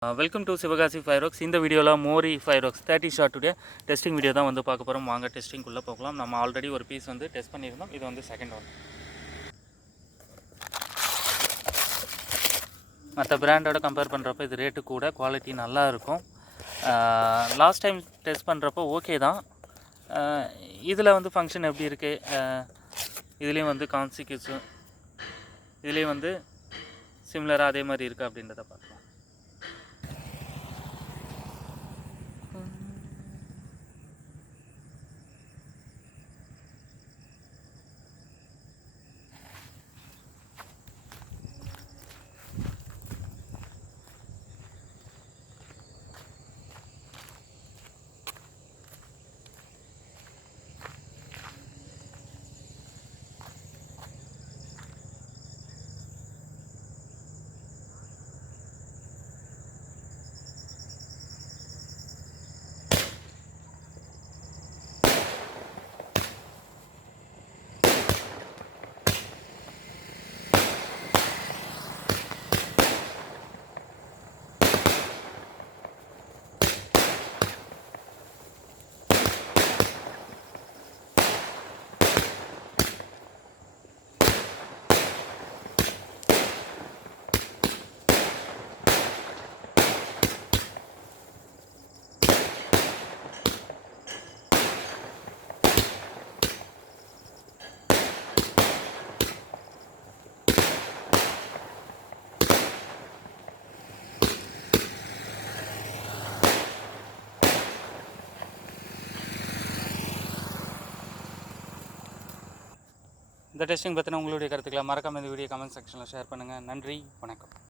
Welcome to Sivakasi ஃபைரோக்ஸ். இந்த வீடியோவில் மோரி ஃபைரோக்ஸ் 30 ஷாட்டுடைய testing video தான் வந்து பார்க்க போகிறோம். வாங்க டெஸ்டிங்குள்ளே போகலாம். நம்ம ஆல்ரெடி ஒரு பீஸ் வந்து டெஸ்ட் பண்ணியிருந்தோம். இது வந்து செகண்ட் ஒன். மற்ற பிராண்டோட கம்பேர் பண்ணுறப்போ இது ரேட்டு கூட, குவாலிட்டி நல்லா இருக்கும். லாஸ்ட் டைம் டெஸ்ட் பண்ணுறப்போ ஓகே தான். இதில் வந்து ஃபங்க்ஷன் எப்படி இருக்குது, இதுலேயும் வந்து கான்சிக்யூஸு இதுலேயும் வந்து சிமிலராக அதே மாதிரி இருக்குது அப்படின்றத பார்க்கலாம். இந்த டெஸ்டிங் பற்றின உங்களுடைய கருத்துக்களை மறக்காம இந்த வீடியோ கமெண்ட் செக்ஷனில் ஷேர் பண்ணுங்கள். நன்றி, வணக்கம்.